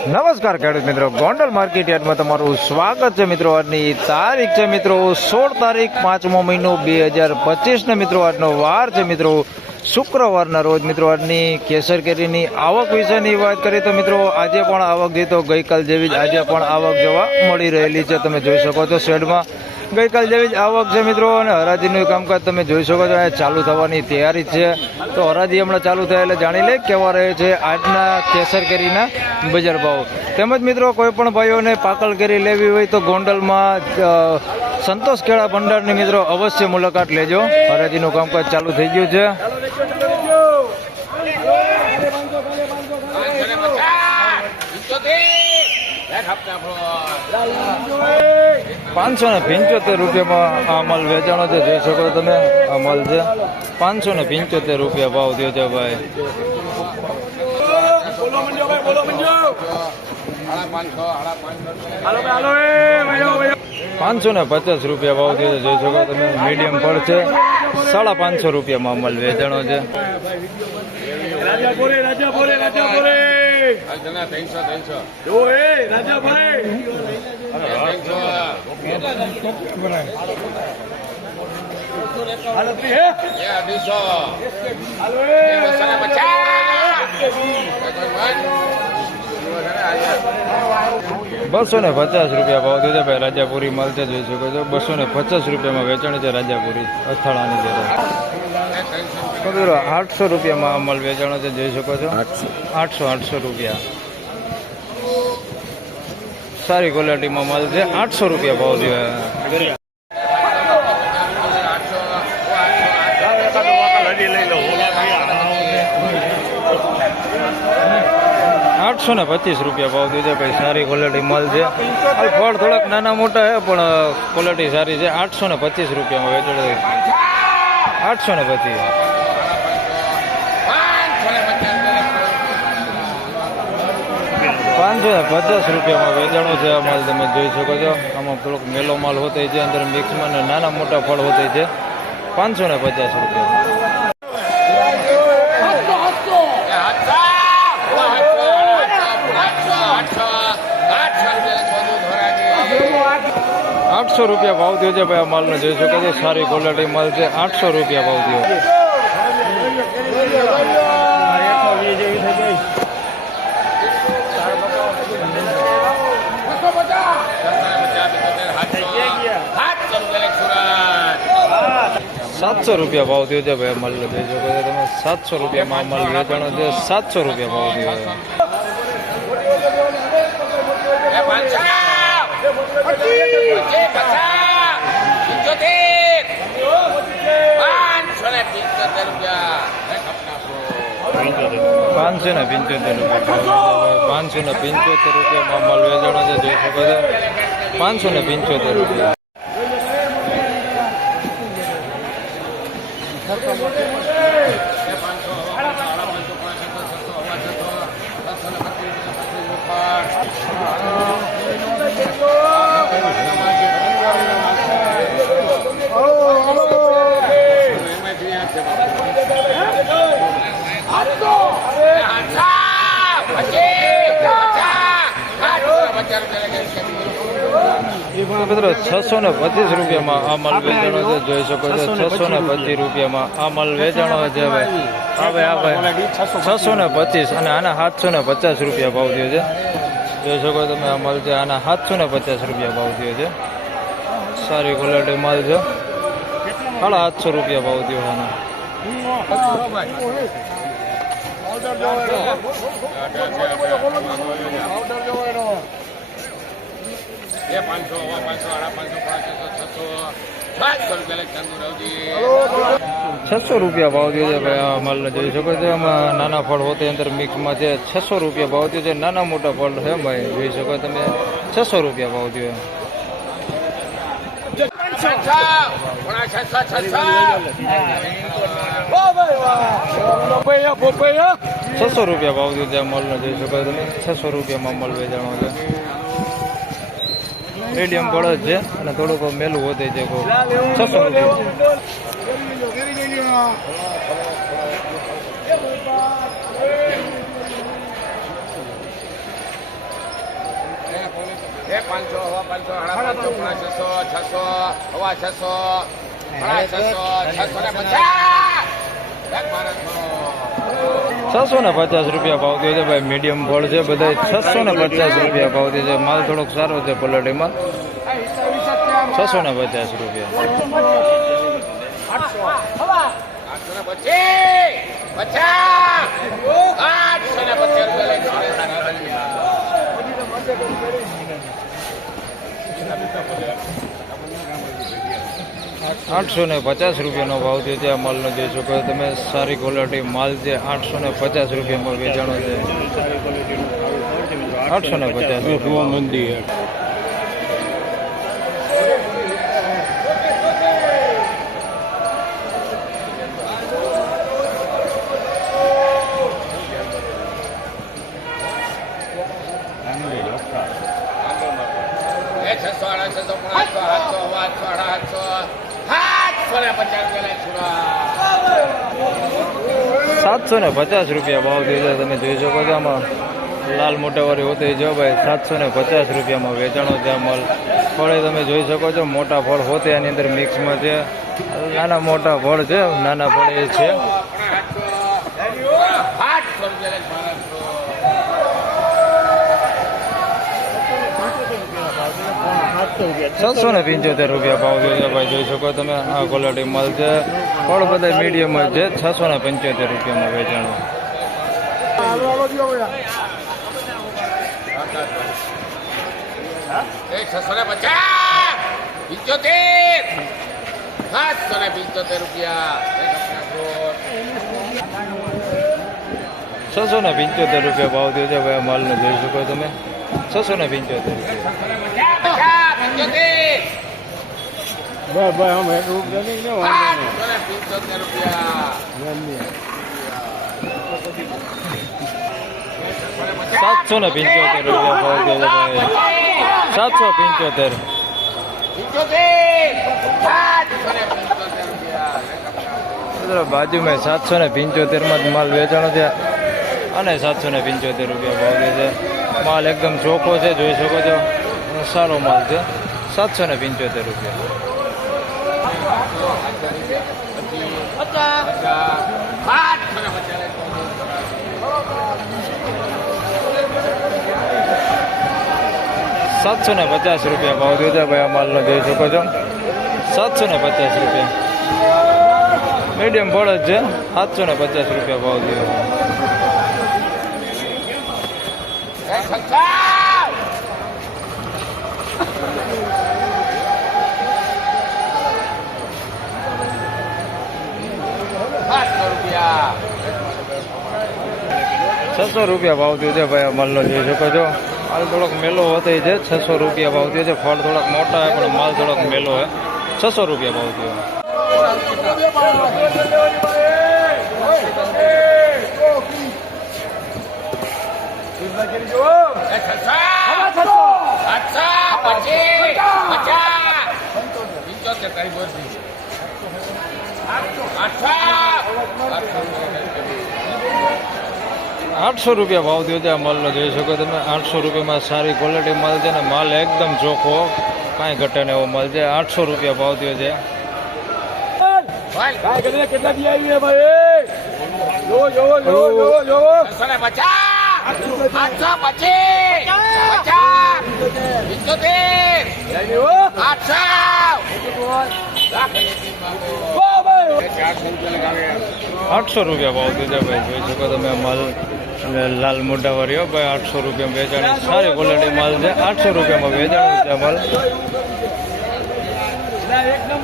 નમસ્કાર ખેડૂત મિત્રો. ગોંડલ માર્કેટ યાર્ડમાં તમારું સ્વાગત છે મિત્રો. આજની તારીખ છે મિત્રો સોળ તારીખ પાંચમો મહિનો બે હજાર પચીસને મિત્રો આજનો વાર છે મિત્રો. શુક્રવારના રોજ મિત્રો આજની કેસર કેરીની આવક વિશેની વાત કરીએ તો મિત્રો આજે પણ આવક જે તો ગઈકાલ જેવી જ આજે પણ આવક જોવા મળી રહેલી છે. તમે જોઈ શકો છો શેડમાં ગઈકાલ જેવી જ આવક છે મિત્રો અને હરાજીનું કામકાજ તમે જોઈ શકો છો. ચાલુ થવાની તૈયારી છે. તો હરાજી હમણાં ચાલુ થાય એટલે જાણી લે કેવા રહે છે આજના કેસર કેરીના બજાર ભાવ. તેમજ મિત્રો કોઈ પણ ભાઈઓને પાકલ કેરી લેવી હોય તો ગોંડલમાં સંતોષ કેળા ભંડારની મિત્રો અવશ્ય મુલાકાત લેજો. હરાજીનું કામકાજ ચાલુ થઈ ગયું છે. પાંચસો ને પંચોતેર રૂપિયામાં આ માલ વેચાણો છે જોઈ શકો તમે આ માલ છે. પાંચસો ને પંચોતેર રૂપિયા ભાવ થયો છે ભાઈ. પાંચસો ને પચાસ રૂપિયા ભાવ થયો છે જોઈ શકો તમે મીડિયમ ફળ છે. સાડા પાંચસો રૂપિયામાં અમલ વેચાણો છે. રાજા બોલે રાજા બોલે રાજા બોલે જો એ રાજા ભાઈ હાલો ત્રી હે બસો ને પચાસ રૂપિયા ભાવ છે ભાઈ. રાજાપુરી મળતે જોઈ શકો છો. બસો ને પચાસ રૂપિયામાં વેચાણ છે રાજાપુરી અથાણાની જરા મિત્રો આઠસો રૂપિયામાં અમલ વેચાણો છે જોઈ શકો છો. આઠસો. આઠસો રૂપિયા. સારી ક્વોલિટીમાં માલ છે. આઠસો રૂપિયા ભાવ થયો આઠસો ને પચીસ રૂપિયા ભાવ દીધો ભાઈ સારી ક્વોલિટી માલ છે. ફળ થોડાક નાના મોટા છે પણ ક્વોલિટી સારી છે. આઠસો ને પચીસ રૂપિયામાં વેચાણ આઠસો ને પચીસ. પાંચસો ને પચાસ રૂપિયામાં વેચાણો છે આ માલ, તમે જોઈ શકો છો. આમાં થોડોક મેલો માલ હોતો છે, અંદર મિક્સમાં નાના મોટા ફળ હોતા છે. પાંચસો ને પચાસ રૂપિયા. આઠસો રૂપિયા ભાવ થયો છે ભાઈ આ માલનો. જોઈ શકો છો, સારી ક્વોલિટી માલ છે. આઠસો રૂપિયા ભાવ થયો. સાતસો રૂપિયા ભાવ થયો છે ભાઈ માલનો. જોઈ શકો છો તમે, સાતસો રૂપિયામાં માલ વેચાણો છે. સાતસો રૂપિયા ભાવ થયો છે પાંચસો ને પંચોતેર રૂપિયા. પાંચસો ને પંચોતેર રૂપિયામાં માલ વેચાણો છે જોઈ શકો પાંચસો ને પંચોતેર રૂપિયા. મિત્રો છસો ને પચીસ રૂપિયામાં આ માલ વેચાણો છે જોઈ શકો છો. છસો ને પચીસ રૂપિયામાં આ માલ વેચાણો છે ભાઈ હા ભાઈ હા ભાઈ છસો ને પચીસ અને આના સાતસો ને પચાસ રૂપિયા ભાવ થયો છે. જોઈ શકો તમે આ માલ છે. આના સાતસો ને પચાસ રૂપિયા ભાવ થયો છે. સારી ક્વોલિટી માલ છે. સાડા આઠસો રૂપિયા ભાવ થયો આના. છસો. રૂપિયા ભાવ થયો છે ભાઈ આ માલ જોઈ શકો છો એમાં નાના ફળ હોતે અંદર મિક્સમાં છે. છસો રૂપિયા ભાવ થયો છે નાના મોટા ફળ છે ભાઈ જોઈ શકો તમે. છસો રૂપિયા ભાવ થયો. છસો રૂપિયા ભાવ થયો છે આ જોઈ શકો તમે. છસો રૂપિયામાં મલ વેચાણો છે. મીડિયમ જ છે અને થોડુંક મેલું હોતે છે છસો પાંચસો પાંચસો છસો છસો હવા છસો છસો છસો ને પચાસ બારસો છસો ને પચાસ રૂપિયા ભાવ થયો છે ભાઈ મીડિયમ ફળ છે બધા છસો ને પચાસ રૂપિયા ભાવ થયો છે. માલ થોડોક સારો છે પલટીમાં. છસો ને પચાસ. રૂપિયા આઠસો ને પચાસ રૂપિયાનો ભાવ છે છે આ માલનો જે છો. કે તમે સારી ક્વોલિટી માલ છે આઠસો ને પચાસ રૂપિયામાં વેચાણો છે. આઠસો ને પચાસ મંદિર એ છસો. આઠસો હવા આઠસો સાડા આઠસો આઠસો ને પચાસ રૂપિયા સાતસો ને પચાસ રૂપિયા ભાવ થયો છે. તમે જોઈ શકો છો આમાં. લાલ મોટાવાળી હોતી જો ભાઈ, સાતસો ને પચાસ રૂપિયામાં વેચાણો છે મલ. ફળે તમે જોઈ શકો છો, મોટા ફળ હોતે એની અંદર મિક્સમાં છે. નાના મોટા ફળ છે, નાના ફળ એ છે આઠસો રૂપિયા બારસો છસો ને પંચોતેર રૂપિયા ભાવ છે ભાઈ જોઈ શકો તમે આ ક્વોલિટી માલ છે બધા મીડિયમ જ છે છસો ને પંચોતેર રૂપિયામાં વેચાણો છસો ને પચાસ પંચોતેર રૂપિયા ભાવ થયો છે ભાઈ માલને જોઈ શકો તમે. છસો ને પંચોતેર. રૂપિયા પચાસ ભાઈ અમે રૂપિયા નહીં ને રૂપિયા સાતસો ને પંચોતેર રૂપિયા ભાઈ સાતસો પંચોતેર બાજુમાં સાતસો ને પંચોતેરમાં જ માલ વેચાણો છે. અને સાતસો ને પંચોતેર રૂપિયા ભાવ છે. માલ એકદમ ચોખ્ખો છે, જોઈ શકો છો. સારો માલ છે. સાતસો ને પંચોતેર રૂપિયા. સાતસો ને પચાસ રૂપિયા ભાવ દીધા ભાઈ આ માલનો, જોઈ શકો છો. સાતસો ને પચાસ રૂપિયા. મીડિયમ જ છે. સાતસો ને પચાસ રૂપિયા ભાવ થયો એક પચાસ સાતસો રૂપિયા છસો રૂપિયા ભાવ થયો છે ભાઈ માલનો જોઈ શકો છો માલ થોડોક મેલો હતો છે છસો રૂપિયા ભાવ થયો છે ફળ થોડાક મોટા હોય પણ માલ થોડોક મેલો હોય છસો રૂપિયા ભાવ થયો પંચોતેર તારી બોલતી આઠસો રૂપિયા ભાવ થયો છે આ માલનો જોઈ શકો તમે, આઠસો રૂપિયામાં સારી ક્વોલિટી માલ છે ને, માલ એકદમ ચોખ્ખો, કાંઈ ઘટે ને એવો માલ છે. આઠસો રૂપિયા ભાવ થયો છે. આઠસો આઠસો રૂપિયા ભાવ દીધા ભાઈ. જોઈ શકો તમે માલ. લાલ મોટા વાળીઓ ભાઈ, આઠસો રૂપિયા વેચાણી સારી ક્વોલિટી માલ છે. આઠસો રૂપિયામાં વેચાણ છે માલ.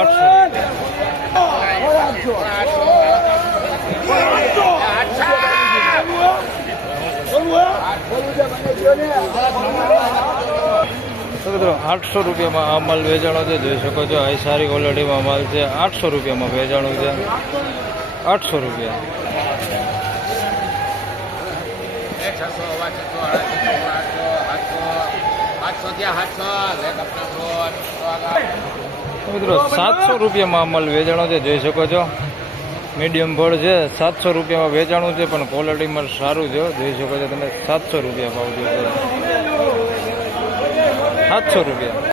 આઠસો આઠસો રૂપિયામાં આ માલ વેચાણો છે, જોઈ શકો છો, આ સારી ક્વોલિટીમાં માલ છે. આઠસો રૂપિયામાં વેચાણું છે. આઠસો રૂપિયા. મિત્રો, સાતસો રૂપિયામાં અમલ વેચાણો છે, જોઈ શકો છો. મીડિયમ ફળ છે, સાતસો રૂપિયામાં વેચાણું છે, પણ ક્વોલિટીમાં સારું છે જોઈ શકો છો તમે, સાતસો રૂપિયા ભાવ જોઈ સાતસો રૂપિયા